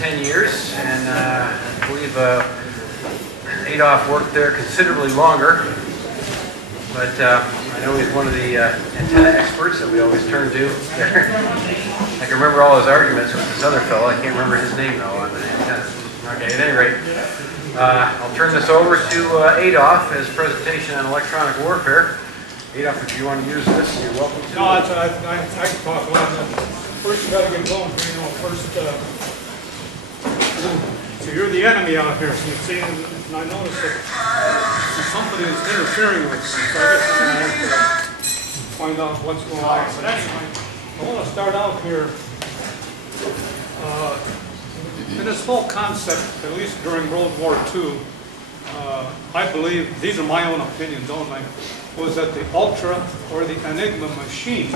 10 years, and I believe Adoph worked there considerably longer, but I know he's one of the antenna experts that we always turn to there. I can remember all his arguments with this other fellow. I can't remember his name though on the antenna. Okay, at any rate, I'll turn this over to Adoph, his presentation on electronic warfare. Adoph, if you want to use this, you're welcome to. No, I can talk a lot. First, you got to get going. You know, first. So you're the enemy out here. So you see, and I noticed that somebody is interfering with me. So I guess I'm going to have to find out what's going on. But anyway, I want to start out here. In this whole concept, at least during World War II, I believe, these are my own opinions only, was that the Ultra or the Enigma machine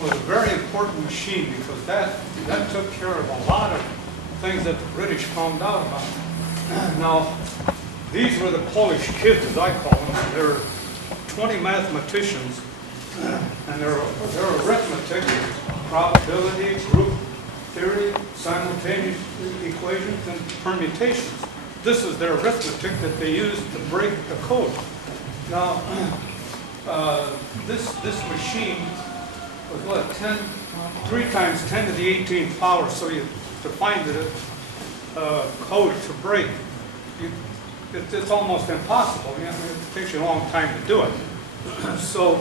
was a very important machine because that took care of a lot of things that the British found out about. Now, these were the Polish kids, as I call them. There were 20 mathematicians, and their arithmetic, probability, group theory, simultaneous equations, and permutations. This is their arithmetic that they used to break the code. Now, this machine was what, 3 times 10 to the 18th power, so to find the code to break, it's almost impossible. You know, it takes you a long time to do it. So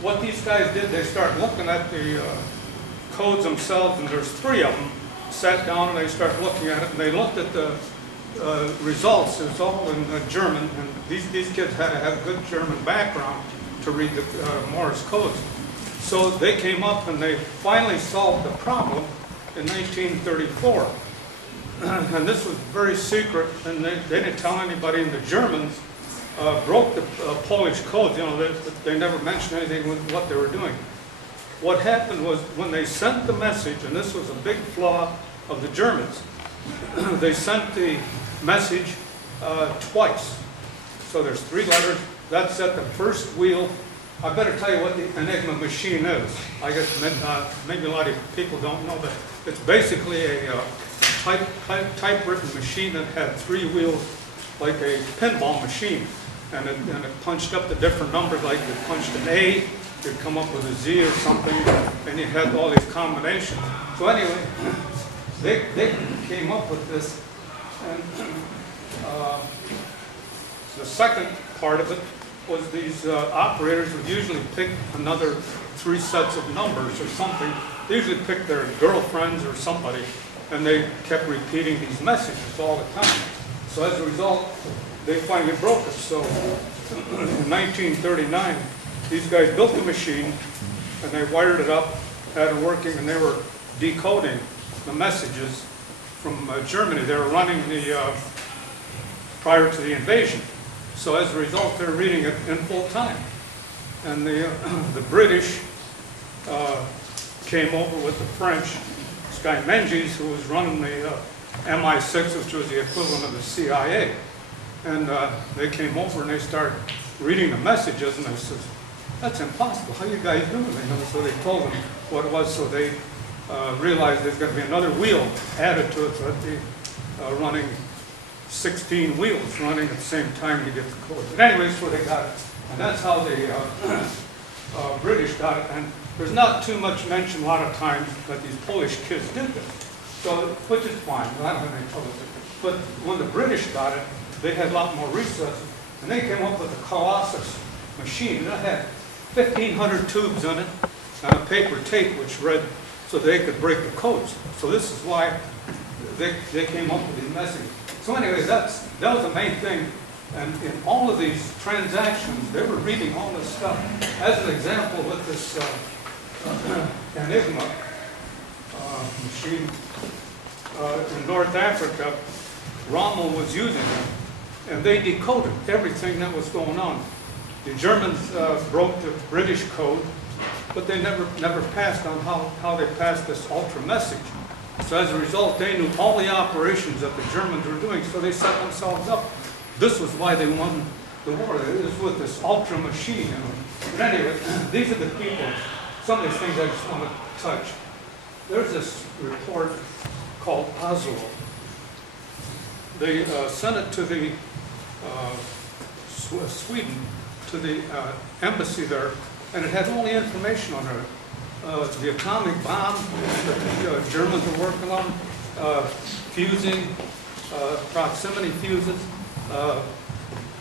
what these guys did, they started looking at the codes themselves, and there's 3 of them, sat down and they started looking at it, and they looked at the results. It's all in German, and these kids had to have a good German background to read the Morse codes. So they came up and they finally solved the problem in 1934. And this was very secret, and they didn't tell anybody. And the Germans broke the Polish codes. You know, they never mentioned anything with what they were doing. What happened was when they sent the message, and this was a big flaw of the Germans, they sent the message twice. So there's 3 letters. That set the first wheel. I better tell you what the Enigma machine is. I guess maybe a lot of people don't know, but it's basically a typewritten machine that had 3 wheels, like a pinball machine, and it punched up the different numbers. Like you punched an A, you'd come up with a Z or something, and you had all these combinations. So anyway, they came up with this, and the second part of it was these operators would usually pick another 3 sets of numbers or something. They usually picked their girlfriends or somebody, and they kept repeating these messages all the time. So as a result, they finally broke it. So in 1939, these guys built the machine, and they wired it up, had it working, and they were decoding the messages from Germany. They were running the prior to the invasion. So as a result, they're reading it in full time. And the British came over with the French, this guy Menzies, who was running the MI6, which was the equivalent of the CIA. And they came over and they started reading the messages, and they said, "That's impossible. How are you guys doing it?" You know, so they told them what it was. So they realized there's going to be another wheel added to it, so that'd be running 16 wheels running at the same time to get the code. But anyway, so they got it. And that's how the British got it. And there's not too much mention a lot of times that these Polish kids did this. So, which is fine. I don't have any trouble with it. But when the British got it, they had a lot more resources. And they came up with the Colossus machine. That had 1,500 tubes in it and a paper tape which read so they could break the codes. So this is why they came up with these messages. So anyway, that was the main thing. And in all of these transactions, they were reading all this stuff. As an example, with this Enigma machine in North Africa, Rommel was using them, and they decoded everything that was going on. The Germans broke the British code, but they never passed on how they passed this ultra message. So as a result, they knew all the operations that the Germans were doing, so they set themselves up. This was why they won the war. It was with this ultra machine. You know. But anyway, these are the people. Some of these things I just want to touch. There's this report called Oslo. They sent it to the Sweden, to the embassy there, and it had all the information on it. The atomic bomb that the Germans were working on, fusing, proximity fuses,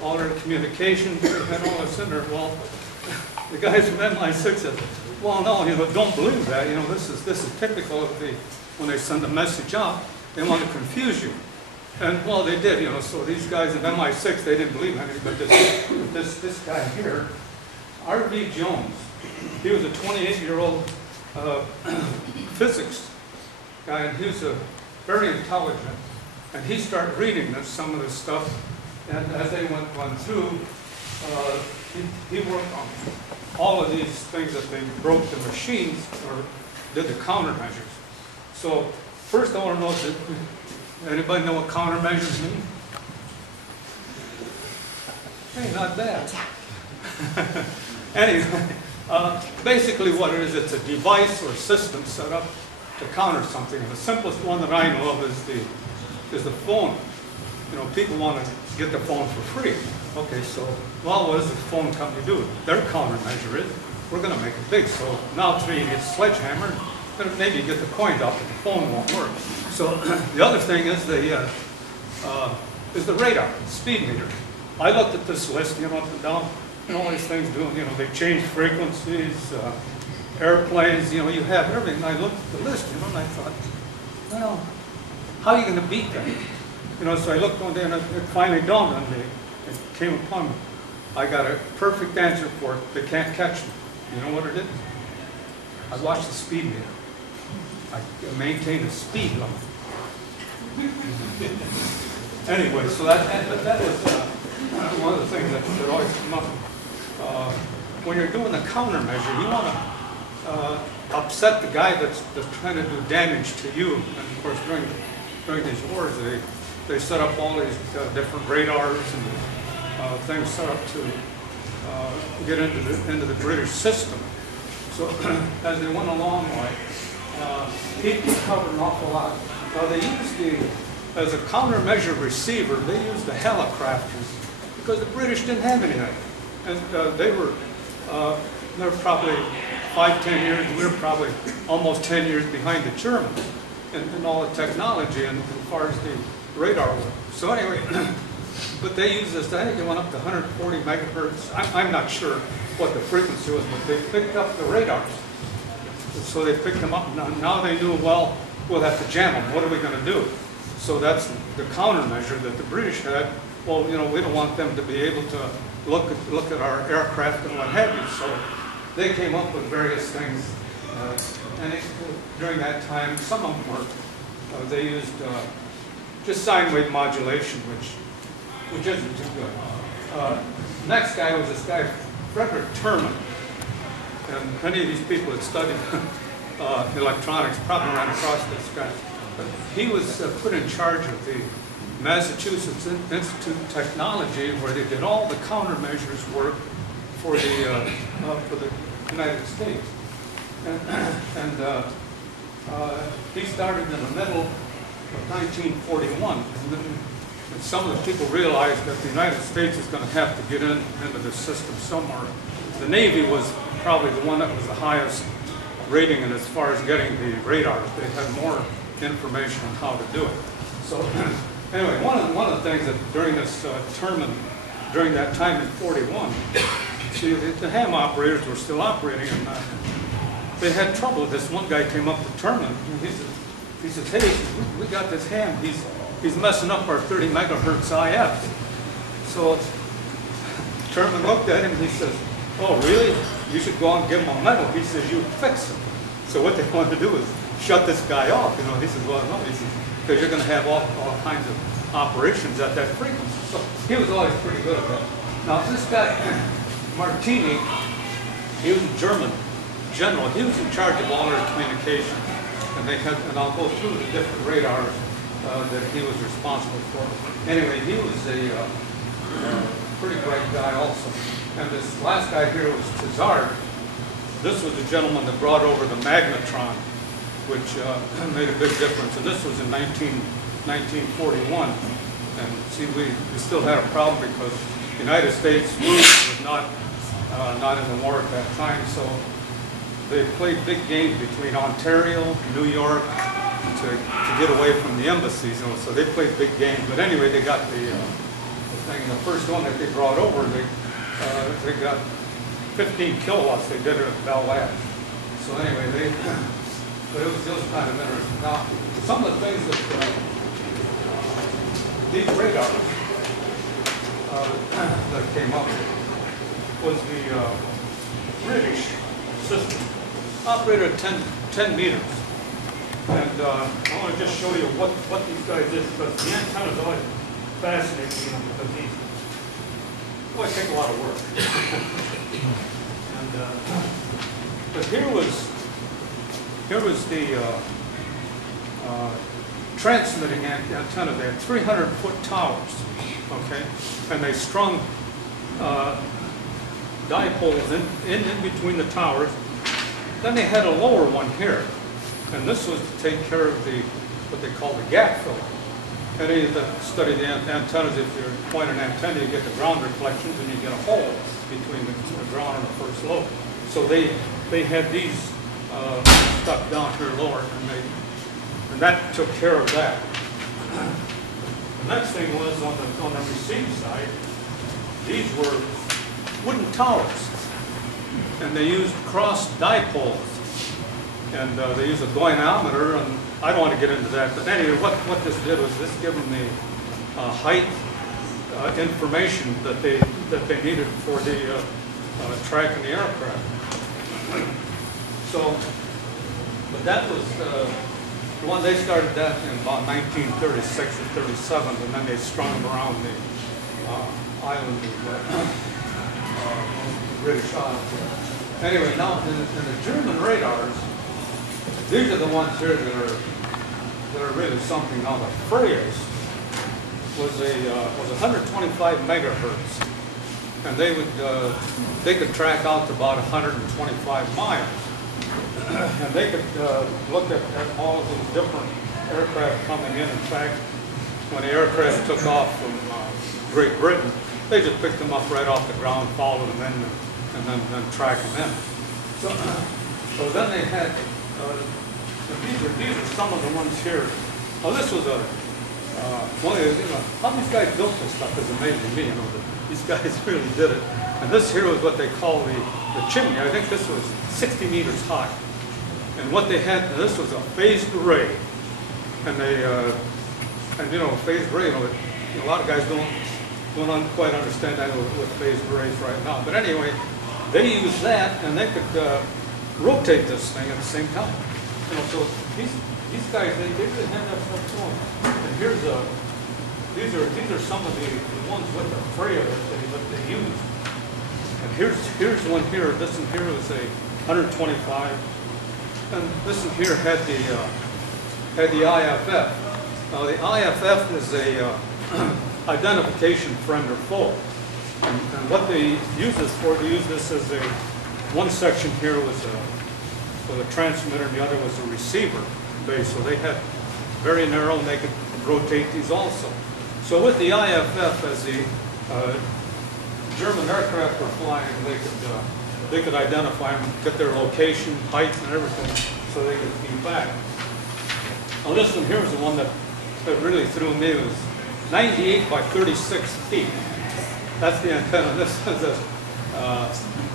all their communications, they had all this in there. Well, the guys from MI6 said, well, no, don't believe that. This is typical of when they send a message out, they want to confuse you. And well, they did, so these guys at MI6, they didn't believe anything, but this guy here, R.V. Jones, he was a 28-year-old physics guy, and he was very intelligent. And he started reading some of this stuff, and as they went through, he worked on all of these things that they broke the machines or did the countermeasures. So first I want to know, anybody know what countermeasures mean? Hey, not bad. Anyway, basically what it is, it's a device or system set up to counter something. And the simplest one that I know of is the phone. People want to get the phone for free. Okay, so, well, what does the phone company do? Their countermeasure is, we're going to make it big. So now after you get sledgehammered, maybe get the coins out, but the phone won't work. So the other thing is the radar, speed meter. I looked at this list, up and down, and all these things doing, they change frequencies, airplanes, you have everything. And I looked at the list, and I thought, well, how are you going to beat that? So I looked one day, and it finally dawned on me. It came upon me. I got a perfect answer for it. They can't catch me. You know what it is? I watched the speed meter. I maintained a speed limit. Anyway, so that is one of the things that always come up. When you're doing the countermeasure, you want to upset the guy that's trying to do damage to you. And of course, during these wars, they set up all these different radars and things set up to get into the British system. So as they went along, people covered an awful lot. Now they used as a countermeasure receiver, they used the helicrafters because the British didn't have anything. And they were probably 5-10 years, we were probably almost 10 years behind the Germans in all the technology and as far as the radar work. So anyway, but they used this, I think they went up to 140 megahertz. I'm not sure what the frequency was, but they picked up the radars. So they picked them up, and now they knew, well, we'll have to jam them. What are we going to do? So that's the countermeasure that the British had. Well, we don't want them to be able to look at our aircraft and what have you. So they came up with various things. During that time, some of them were, they used just sine wave modulation, which isn't too good. Next guy was this guy, Frederick Terman. And many of these people that studied electronics probably ran across this guy. But he was put in charge of the Massachusetts Institute of Technology, where they did all the countermeasures work for the United States. And he started in the middle of 1941. And some of the people realized that the United States is going to have to get into this system somewhere. The Navy was probably the one that was the highest rating, and as far as getting the radars, they had more information on how to do it. So anyway, one of the things that during this term and during that time in 41, see, the ham operators were still operating, and they had trouble. This one guy came up to Terman, and he said, hey, we got this ham. He's messing up our 30 megahertz IF. So Terman looked at him and he says, oh, really? You should go and give him a medal. He says, you fix him. So what they wanted to do is shut this guy off. He says, well, no, because you're going to have all kinds of operations at that frequency. So he was always pretty good at that. Now, this guy, Martini, he was a German general. He was in charge of all their communication. And I'll go through the different radars that he was responsible for. Anyway, he was a pretty bright guy also. And this last guy here was Tizard. This was the gentleman that brought over the magnetron. which made a big difference. And this was in 1941. And see, we still had a problem because the United States was not in the war at that time, so they played big games between Ontario, New York, to get away from the embassies. You know, so they played big games. But anyway, they got the thing. The first one that they brought over, they got 15 kilowatts. They did it at Bell Labs. So anyway, but it was kind of interesting. Now, some of the things that these radars that came up with was the British system, operated at 10 meters. And I want to just show you what these guys did, because the antennas always fascinate me, because these always take a lot of work. And but here was the transmitting antenna. They had 300-foot towers, okay, and they strung dipoles in between the towers. Then they had a lower one here, and this was to take care of what they call the gap filler. Any of that study the antennas, if you point an antenna, you get the ground reflections, and you get a hole between the ground and the first lobe. So they had these stuck down here lower, and that took care of that. The next thing was on the receive side, these were wooden towers, and they used cross dipoles, and they used a goniometer, and I don't want to get into that, but anyway, what this did was this gave them the height information that they needed for the tracking the aircraft. So, but that was the one, they started that in about 1936 or 37, and then they strung them around the island of British Isles. Anyway, now in the German radars, these are the ones here that are really something. Now the FWRC was 125 megahertz, and they could track out to about 125 miles, and they could look at all of these different aircraft coming in. In fact, when the aircraft took off from Great Britain, they just picked them up right off the ground, followed them in, and then tracked them in. So then they had. These are some of the ones here. Now this was one of the, how these guys built this stuff is amazing to me. These guys really did it. And this here was what they call the chimney. I think this was 60 meters high. And what they had, this was a phased array. And they, phased array, a lot of guys don't quite understand that with phased arrays right now. But anyway, they used that, and they could rotate this thing at the same time. So these guys, they really had that stuff going. And these are some of the ones with the FWRC that they used. And here's one here. This one here was a 125, and this one here had the IFF. Now the IFF is a identification friend or foe. And what they use this for, they use this as one section here was a transmitter, and the other was a receiver base. So they had very narrow, and they could rotate these also. So with the IFF, as the German aircraft were flying, they could identify them, get their location, height, and everything, so they could feed back. Now this one here is the one that really threw me. It was 98 by 36 feet. That's the antenna. This is a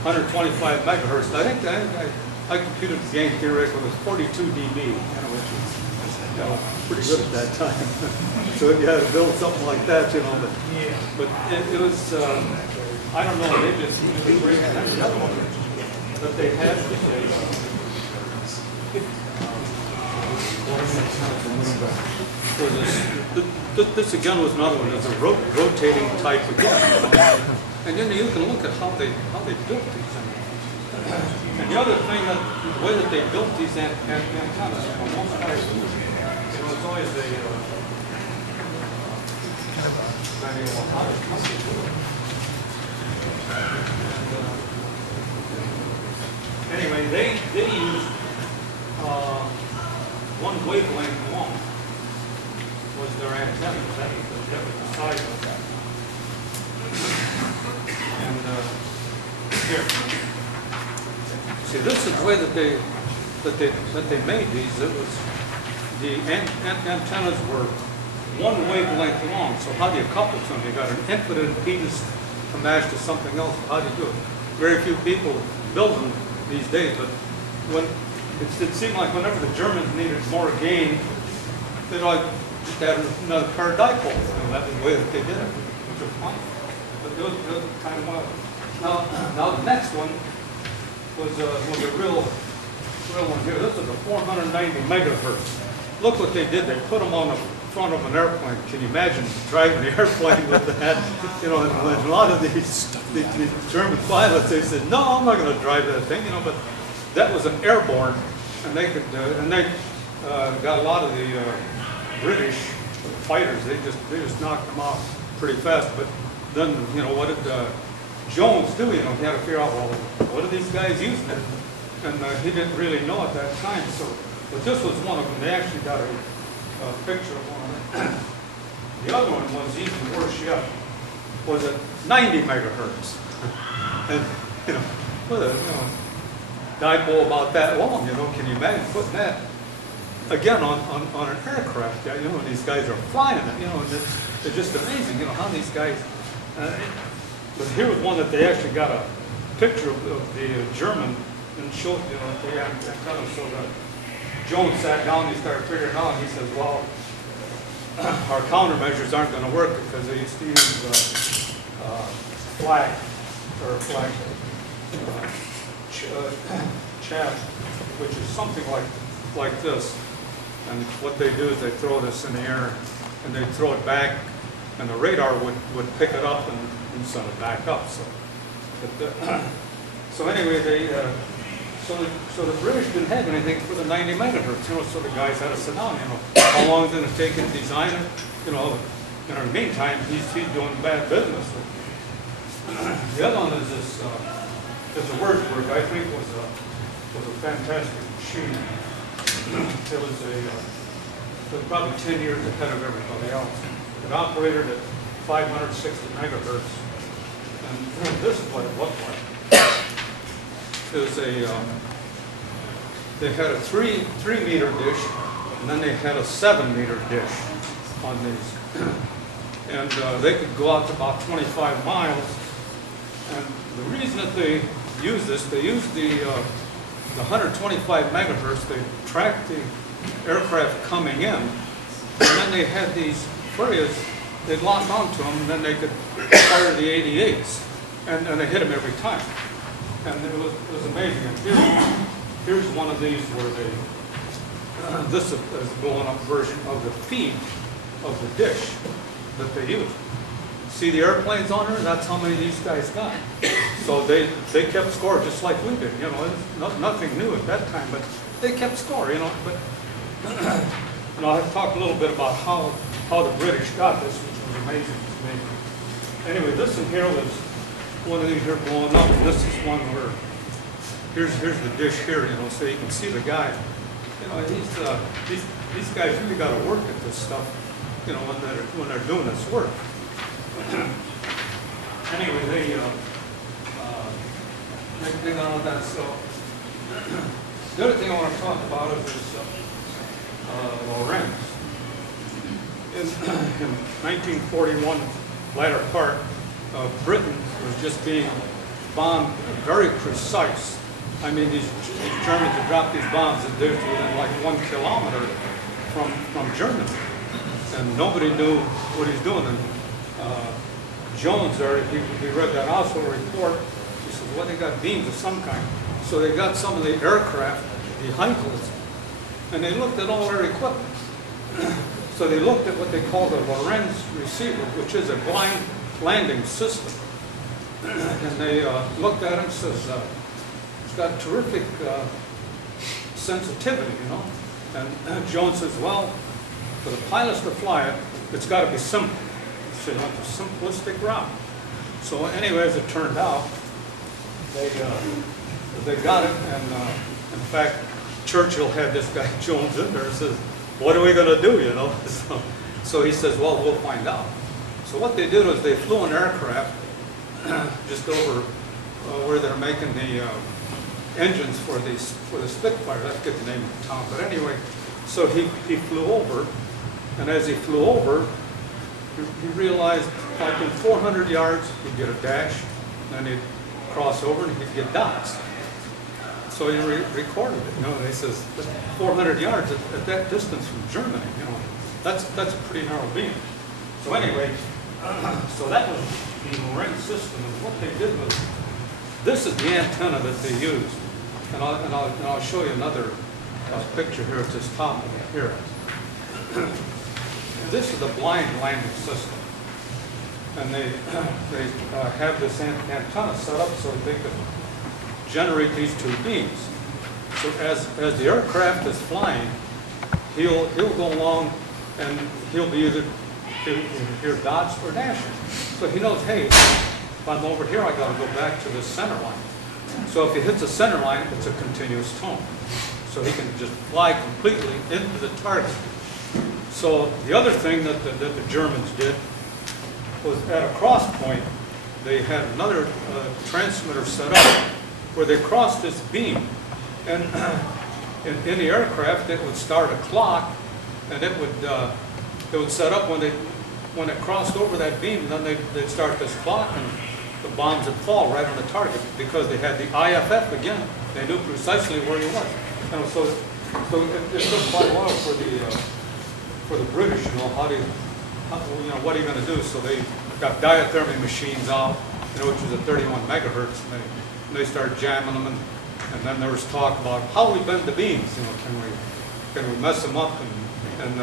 125 megahertz. I computed the game theoretically with 42 dB, which was pretty good at that time. So you had to build something like that, But it was, I don't know, they just great. That's the other one that they had. This again was another one. It's a rotating type again. And then you can look at how they built these things. And the other thing, the way that they built these antennas, most guys, it was always a how they do it. And, anyway, they used 1 wavelength long was their antenna. That was the size of that. And here, see, this is the way that they made these. It was the antennas were 1 wavelength long. So how do you couple them? You got an infinite impedance to match to something else. How do you do it? Very few people build them these days, but when it seemed like whenever the Germans needed more gain, they'd like just add another pair of dipoles. That was the way that they did it, which was fine. But it was kind of wild. Now the next one was a real one here. This is a 490 megahertz. Look what they did. They put them on the front of an airplane. Can you imagine driving the airplane with that? You know, and a lot of these German pilots, they said, no, I'm not going to drive that thing. You know, but that was an airborne, and they could, and they got a lot of the British fighters. They just knocked them off pretty fast. But then, you know, what did Jones do? You know, he had to figure out, well, what are these guys using it? And he didn't really know at that time. So, but this was one of them. They actually got a picture of one of them. The other one was even worse yet. Was at 90 megahertz. And you know, with a dipole about that long, you know, can you imagine putting that again on an aircraft? You know, these guys are flying it. You know, and it's just amazing. You know how these guys. But here was one that they actually got a picture of the German and showed, you know, they had antennas. So that Jones sat down, he started figuring out, and he says, well, our countermeasures aren't going to work because they used to use chaff, which is something like this. And what they do is they throw this in the air, and they throw it back, and the radar would pick it up and send it back up. So, so anyway, they so the British didn't have anything for the 90 megahertz. You know, so the guys had to sit down. You know, how long is it going to take to design it? You know, in the meantime, he's doing bad business. The other one is this. It's a Würzburg. I think was a fantastic machine. It was probably 10 years ahead of everybody else. It operated at 560 megahertz, and this is what it looked like. It was they had a 3-meter dish, and then they had a 7-meter dish on these, and they could go out to about 25 miles. And the reason that they used this, they used the 125 megahertz. They tracked the aircraft coming in, and then they had these areas. They'd lock onto them, and then they could fire the 88s, and they hit them every time. And it was amazing. And here's one of these where they, this is a blown-up version of the feed of the dish that they use. See the airplanes on there? That's how many of these guys got. So they kept score just like we did. You know, it's nothing new at that time, but they kept score. You know, but you know, I've talked a little bit about how the British got this, which was amazing to me. Anyway, this one here was one of these here blowing up, and this is one where here's the dish here. You know, so you can see the guy. You know, these guys really got to work at this stuff. You know, when they're doing this work. Anyway, they got all that. So the other thing I want to talk about is this Lorenz. In 1941, latter part, Britain was just being bombed very precise. I mean, these Germans had dropped these bombs and they're within like 1 kilometer from Germany, and nobody knew what he's doing. And Jones there, he read that also report. He said, well, they got beams of some kind. So they got some of the aircraft, the Heinkels, and they looked at all their equipment. So they looked at what they call the Lorenz receiver, which is a blind landing system. And they looked at it and says, it's got terrific sensitivity, you know. And Jones says, well, for the pilots to fly it, it's got to be simple. So you want the simplistic route. So anyway, as it turned out, they got it, and in fact, Churchill had this guy Jones in there and says, what are we going to do, you know? So he says, well, we'll find out. So what they did was they flew an aircraft just over where they're making the engines for the Spitfire. I forget the name of the town, but anyway, so he flew over, and as he flew over, he realized like in 400 yards he'd get a dash, and then he'd cross over and he'd get dots. So he recorded it, you know, and he says 400 yards at that distance from Germany, you know, that's a pretty narrow beam. So anyway, so that was the ring system, and what they did was, this is the antenna that they used, and I'll show you another picture here at this top of it here. This is the blind landing system, and they have this antenna set up so that they could generate these two beams. So as the aircraft is flying, he'll go along, and he'll be either hear dots or dashes. So he knows, hey, if I'm over here, I got to go back to this center line. So if he hits a center line, it's a continuous tone. So he can just fly completely into the target. So the other thing that the Germans did was at a cross point, they had another transmitter set up where they crossed this beam. And in the aircraft, it would start a clock, and it would set up when it crossed over that beam, then they'd start this clock, and the bombs would fall right on the target because they had the IFF again. They knew precisely where he was. And so it took quite a while for the British, you know, what are you going to do? So they got diathermy machines out, you know, which was at 31 megahertz, and they started jamming them, and then there was talk about how we bend the beams, you know, can we mess them up, and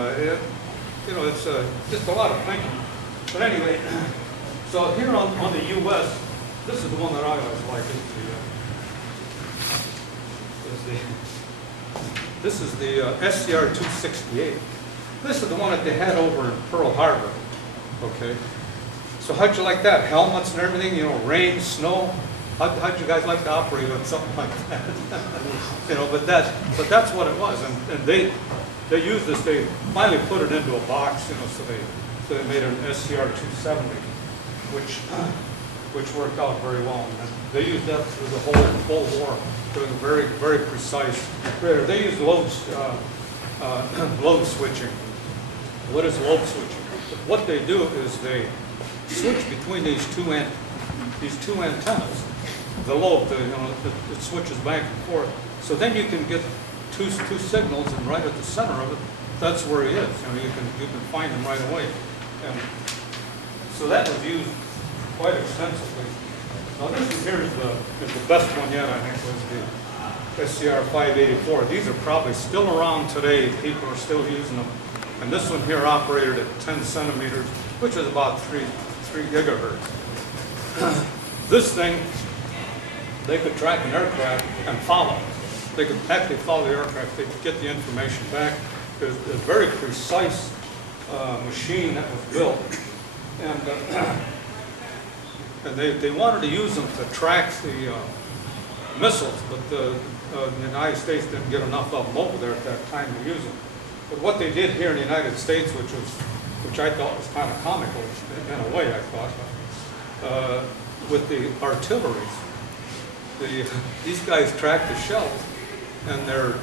you know, it's just a lot of thinking. But anyway, so here on the U.S., this is the one that I always like. This is the SCR-268. This is the one that they had over in Pearl Harbor. Okay. So how'd you like that? Helmets and everything, you know, rain, snow. How'd you guys like to operate on something like that? You know, but that's what it was, and they used this. They finally put it into a box, you know, so they made an SCR-270, which worked out very well. And they used that through the whole war, doing very, very precise. They used load switching. What is load switching? What they do is they switch between these two antennas. The lobe, it switches back and forth. So then you can get two signals, and right at the center of it, that's where he is. You know, you can find him right away. And so that was used quite extensively. Now this here is the best one yet, I think, was the SCR-584. These are probably still around today. People are still using them. And this one here operated at 10 centimeters, which is about 3 gigahertz. This thing, they could track an aircraft and follow. They could actually follow the aircraft. They could get the information back. There's a very precise machine that was built. And they wanted to use them to track the missiles, but the United States didn't get enough of them over there at that time to use them. But what they did here in the United States, which I thought was kind of comical in a way, I thought, with the artilleries, these guys tracked the shells, and their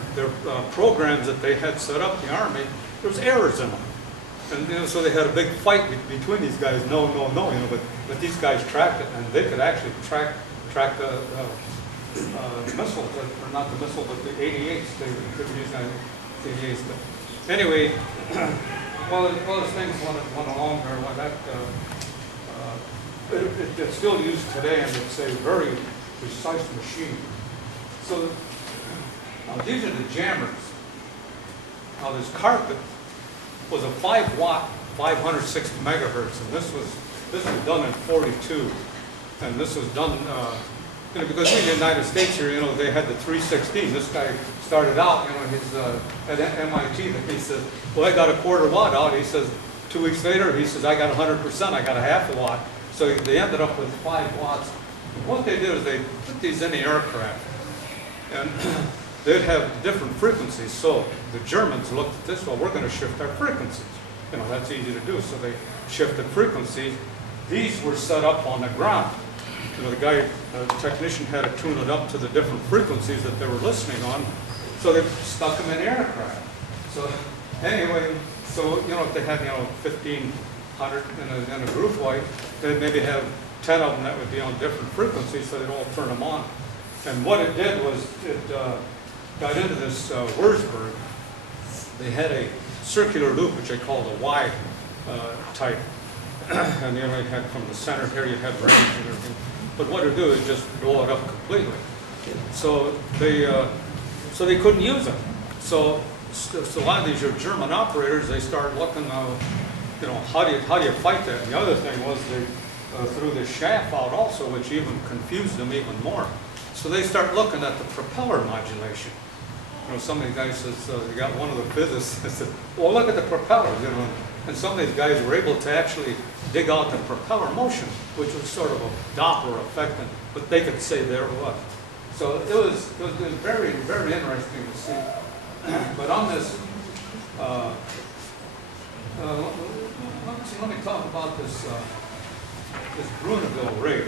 programs that they had set up, the Army, there was errors in them. And you know, so they had a big fight between these guys, no, you know, but these guys tracked it, and they could actually track the missiles, or not the missile, but the 88s. They could use the 88s. But anyway, well, as things went along there, it's still used today, and it's a very precise machine. So now these are the jammers. Now this carpet was a 5-watt, 560 megahertz, and this was done in 42, and this was done you know, because we in the United States here, you know, they had the 316. This guy started out, you know, at MIT. He says, well, I got a quarter watt out. He says, 2 weeks later, he says, I got 100%. I got a half a watt. So they ended up with 5 watts. What they did is they put these in the aircraft, and they'd have different frequencies. So the Germans looked at this, well, we're going to shift our frequencies. You know, that's easy to do. So they shifted frequencies. These were set up on the ground. You know, the technician had to tune it up to the different frequencies that they were listening on. So they stuck them in aircraft. So anyway, so, you know, if they had, 1,500 in a group flight, they'd maybe have 10 of them that would be on different frequencies, so they'd all turn them on. And what it did was it got into this Wurzburg. They had a circular loop, which they called a Y type. And you had from the center here, you had range and everything. But what it would do is just blow it up completely. So they couldn't use it. So a lot of these German operators, they started looking, how do you fight that? And the other thing was they threw the shaft out also, which even confused them even more. So they start looking at the propeller modulation. Some of these guys says, you got one of the physicists that said, well, look at the propellers, And some of these guys were able to actually dig out the propeller motion, which was sort of a Doppler effect, but they could say there it was. So it was very, very interesting to see. But on this, let me talk about this Bruneville rig.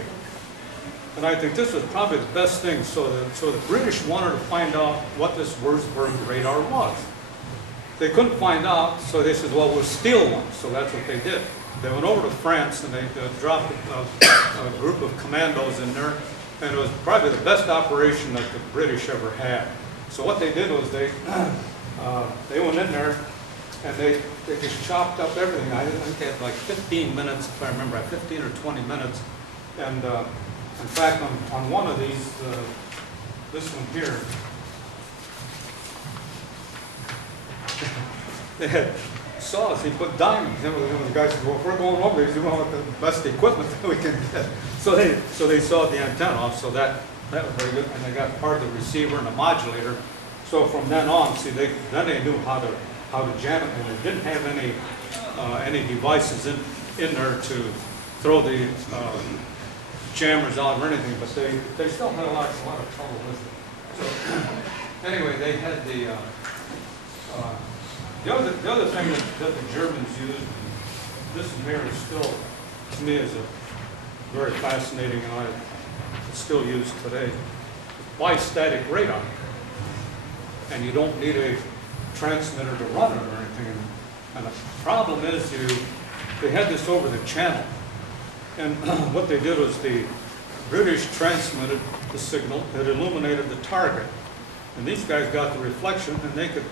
And I think this was probably the best thing. So the British wanted to find out what this Wurzburg radar was. They couldn't find out, so they said, well, we'll steal one. So that's what they did. They went over to France and they dropped a group of commandos in there. And it was probably the best operation that the British ever had. So what they did was they went in there and they just chopped up everything. I think they had like 15 minutes, if I remember, 15 or 20 minutes. And in fact, on one of these, this one here, they had saws. He put diamonds. The guy said, well, if we're going over these, we want the best equipment that we can get. So they sawed the antenna off. So that was very good. And they got part of the receiver and the modulator. So from then on, then they knew how to jam it, and they didn't have any devices in there to throw the jammers out or anything. But they still had a lot of trouble with it. So anyway, they had the other thing that the Germans used, this here is still, to me, is a very fascinating, and it's still used today, bistatic radar. And you don't need a transmitter to run it or anything. And the problem is they had this over the channel. And what they did was the British transmitted the signal that illuminated the target. And these guys got the reflection, and they could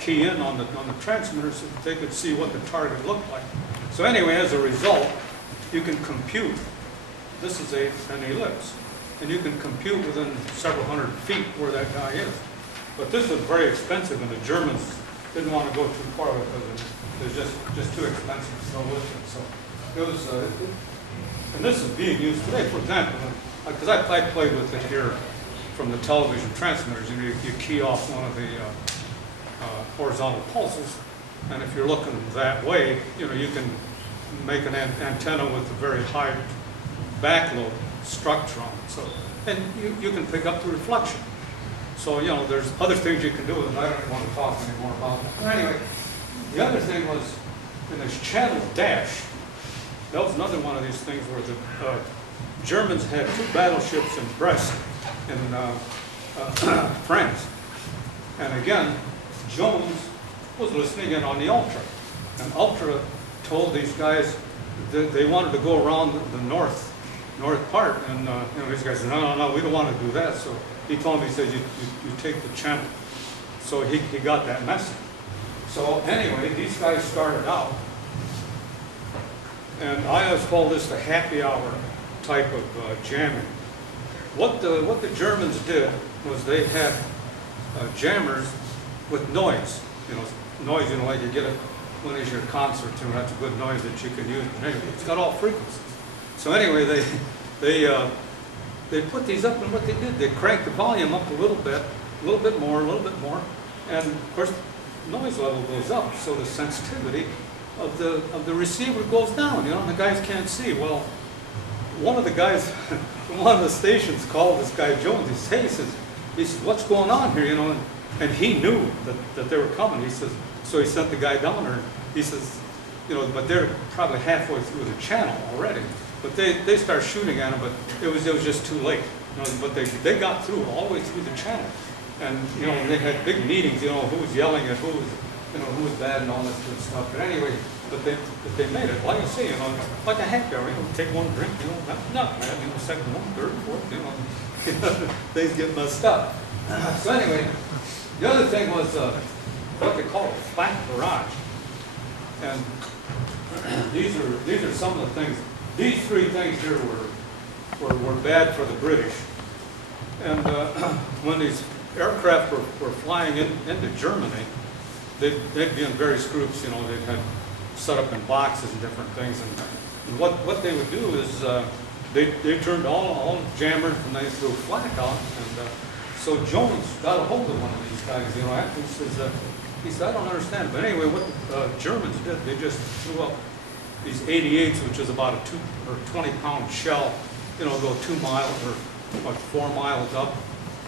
key in on the transmitter so that they could see what the target looked like. So anyway, as a result, you can compute. This is an ellipse. And you can compute within several hundred feet where that guy is. But this was very expensive, and the Germans didn't want to go too far because it was just too expensive to go with it. So it was, and this is being used today. For example, because I played with it here from the television transmitters. You key off one of the horizontal pulses, and if you're looking that way, you can make an antenna with a very high backload structure on it. So, and you can pick up the reflection. So, there's other things you can do with it. I don't want to talk anymore about it. But anyway, the other thing was in this channel dash. That was another one of these things where the Germans had two battleships in Brest in France. And again, Jones was listening in on the Ultra. And Ultra told these guys that they wanted to go around the north part. And these guys said, no, we don't want to do that. So he told me, he said, you take the channel. So he got that message. So anyway, these guys started out. And I always call this the happy hour type of jamming. What the Germans did was they had jammers with noise. Noise, like you get it when it's your concert, that's a good noise that you can use. But anyway, it's got all frequencies. So anyway, they put these up, and what they did, they cranked the volume up a little bit more, and of course, noise level goes up, so the sensitivity of the receiver goes down. The guys can't see. Well, one of the guys from one of the stations called this guy Jones. He says, what's going on here? And he knew that they were coming. He says, so he sent the guy down there. He says, you know, but they're probably halfway through the channel already. But they start shooting at him, but it was just too late. You know, but they got through all the way through the channel. And you know, they had big meetings. You know, who was yelling at who was, you know, who was bad and all this good stuff. But anyway, but they made it. Like you say, you know, like a happy hour. You know, take one drink. You know, not bad. You know, second one, third, fourth. You know, things get messed up. So anyway, the other thing was what they call a flat barrage. And these are some of the things. These three things here were bad for the British. And when these aircraft were flying into Germany, they'd be in various groups. You know, they'd have set up in boxes and different things. And what they would do is they turned all jammers and they threw flak out. And so Jones got a hold of one of these guys. You know, after he said, I don't understand. But anyway, what the Germans did, they just threw up these 88s, which is about a 2 or 20-pound shell. You know, go 2 miles or what, 4 miles up.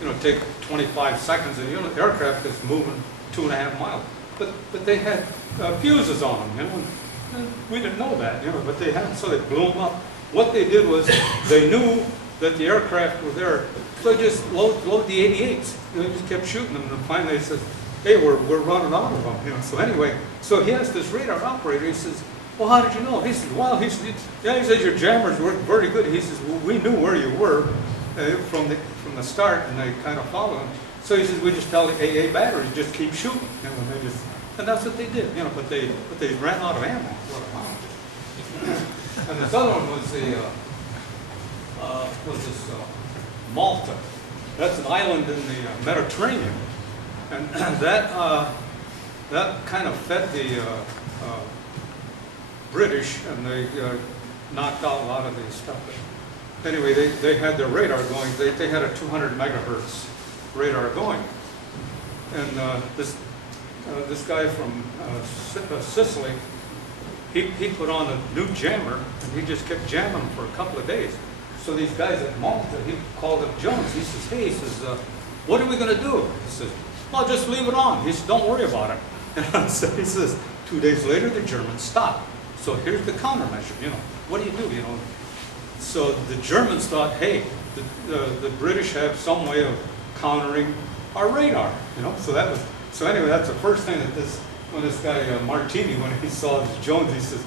You know, take 25 seconds, and you know, the aircraft is moving 2.5 miles. But they had fuses on them. You know, and we didn't know that. You know, but they had, so they blew them up. What they did was they knew that the aircraft were there, so they just load the 88s. You know, they just kept shooting them, and finally they said, hey, we're running out of them. You know, so anyway, so he asked this radar operator. He says, well, how did you know? He says, well, he says your jammers worked very good. He says, well, we knew where you were from the start, and they kind of followed him. So he says, we just tell the AA batteries just keep shooting, you know, and that's what they did, you know. But they ran out of ammo. And this other one was Malta. That's an island in the Mediterranean, and that kind of fed the British, and they knocked out a lot of the stuff. Anyway, they had their radar going. They had a 200 megahertz radar going, and this guy from Sicily, he put on a new jammer, and he just kept jamming them for a couple of days. So these guys at Malta, he called up Jones. He says, hey, he says, what are we going to do? He says, well, just leave it on. He says, don't worry about it. And so he says, 2 days later, the Germans stopped. So here's the countermeasure, you know. What do, you know? So the Germans thought, hey, the British have some way of countering our radar, you know. So anyway, that's the first thing that when this guy Martini, when he saw this Jones, he says,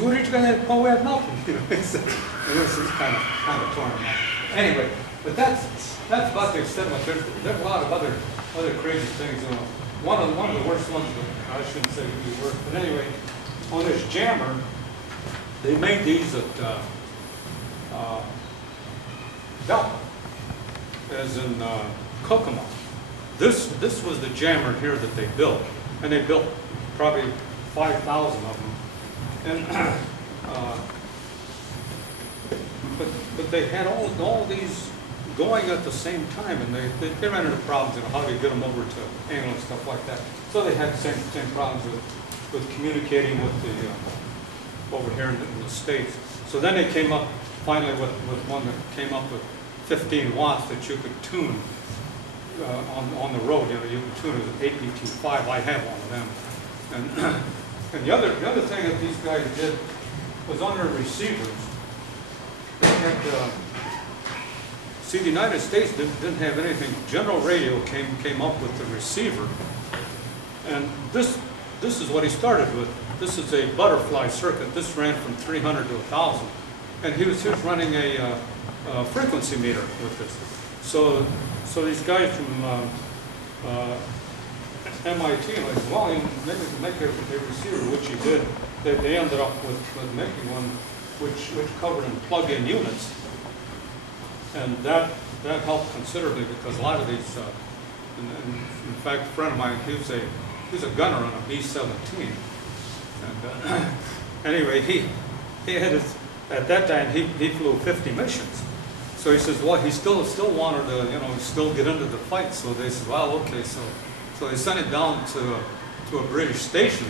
what are you going to have? Oh, we have nothing, you know. He said, and this is kind of torn him out. Anyway, but that's about the extent of it. There's a lot of other crazy things, you know. One of the worst ones, I shouldn't say would be worse, but anyway, on this jammer, they made these at Delta, as in Kokomo. This was the jammer here that they built, and they built probably 5,000 of them. And but they had all these going at the same time, and they ran into problems, you know, how do you get them over to England and stuff like that. So they had the same problems with communicating with the over here in the States. So then they came up finally with one that came up with 15 watts that you could tune on the road. You know, you could tune it with an APT5. I have one of them. And the other thing that these guys did was on their receivers. They had see, the United States didn't have anything. General Radio came up with the receiver, and this is what he started with. This is a butterfly circuit. This ran from 300 to 1,000, and he was running a frequency meter with this. So these guys from MIT, and I said, well, maybe we can make a receiver, which he did. They ended up with making one which covered in plug-in units, and that helped considerably, because a lot of these, in fact, a friend of mine, he's a gunner on a B-17, and anyway, he had his, at that time he flew 50 missions. So he says, well, he still wanted to, you know, still get into the fight. So they said, well, okay, so they sent it down to a British station,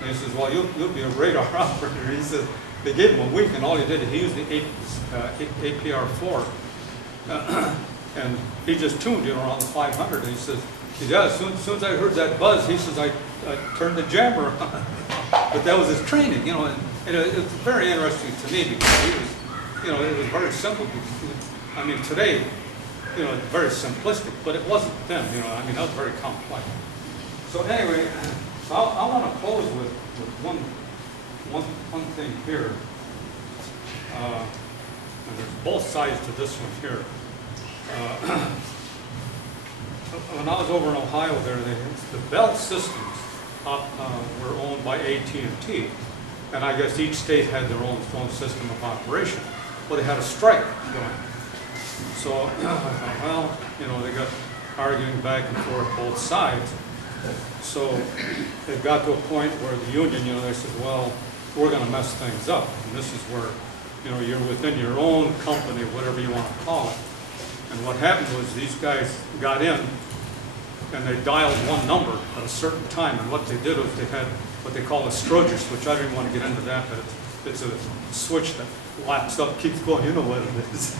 and he says, well, you'll be a radar operator. He said, they gave him a week, and all he did, he used the APR4, and he just tuned, you know, around the 500. And he says, He said, as soon as I heard that buzz, he says, I turned the jammer on. But that was his training, you know, and it was very interesting to me because he was, you know, it was very simple. I mean, today, you know, it's very simplistic, but it wasn't then, you know, I mean, that was very complex. So anyway, so I want to close with one thing here. And there's both sides to this one here. When I was over in Ohio there, the belt systems were owned by AT&T, and I guess each state had their own system of operation. Well, they had a strike going. So I thought, well, you know, they got arguing back and forth both sides. So it got to a point where the union, you know, they said, well, we're going to mess things up. And this is where, you know, you're within your own company, whatever you want to call it. And what happened was these guys got in and they dialed one number at a certain time. And what they did was they had what they call a stroger switch. I didn't want to get into that, but it's a switch that laps up, keeps going. You know what it is.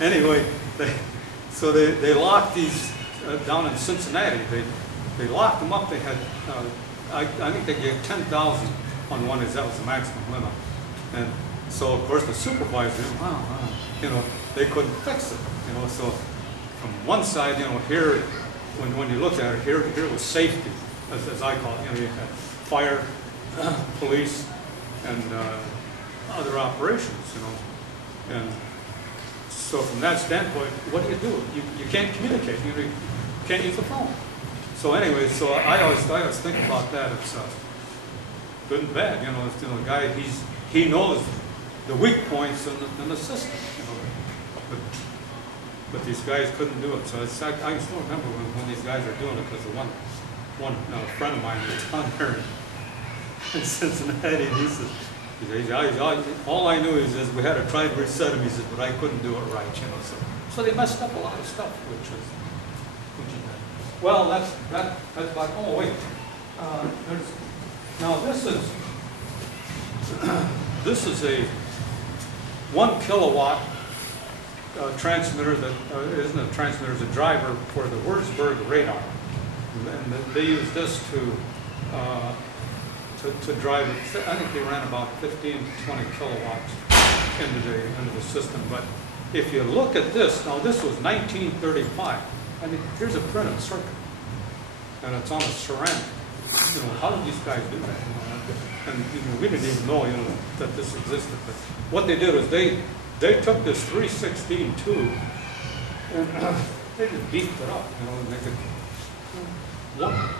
Anyway, so they locked these down in Cincinnati. They locked them up. They had, I think they gave 10,000 on one, that was the maximum limit. And so, of course, the supervisor, wow, you know, they couldn't fix it. You know, so from one side, you know, here, when you look at it, here was safety, as I call it. You know, you had fire, police, and other operations. You know, and so from that standpoint, what do? You can't communicate. You can't use the phone. So anyway, so I always think about that. It's good and bad. You know, it's, you know, the guy he knows the weak points in the system. You know, but these guys couldn't do it. So it's, I still remember when these guys are doing it, because the one friend of mine was down there in Cincinnati, and he says, all I knew is we had to try to reset him. He said, but I couldn't do it right. You know, so they messed up a lot of stuff, which is bad. Well, that's like, oh wait, now this is a 1 kilowatt transmitter that isn't a transmitter, it's a driver for the Wurzburg radar, and they use this to drive it. I think they ran about 15 to 20 kilowatts into the system. But if you look at this, now this was 1935. I mean, here's a printed circuit, and it's on a ceramic. You know, how did these guys do that? You know, and you know, we didn't even know, you know, that this existed. But what they did is they took this 316 tube and they just beefed it up. You know, and they could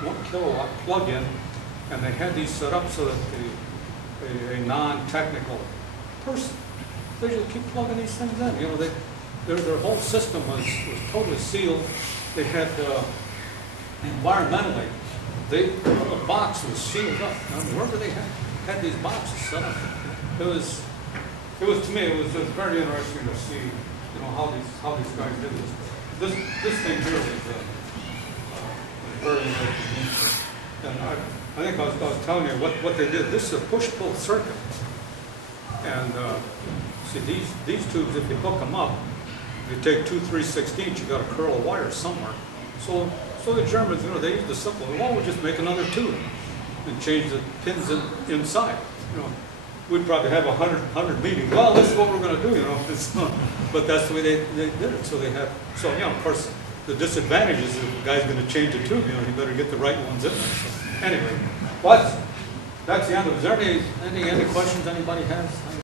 1 kilowatt plug-in, and they had these set up so that a non-technical person, they just keep plugging these things in. You know, their whole system was totally sealed. They had environmentally, the box was sealed up. Now, wherever they had these boxes set up, it was to me, it was just very interesting to see, you know, how these guys did this. This thing here was very interesting. And I think I was telling you what they did. This is a push-pull circuit, and see these tubes. If you hook them up, you take 2 3/16, you got to curl a wire somewhere. So the Germans, you know, they used the simple. Well, we'll just make another tube and change the pins inside. You know, we'd probably have 100 meetings. Well, this is what we're going to do. You know, but that's the way they did it. So they have. So you know, of course, the disadvantage is if the guy's going to change a tube. You know, you better get the right ones in there. So anyway, that's the end of it. Is there any questions anybody has?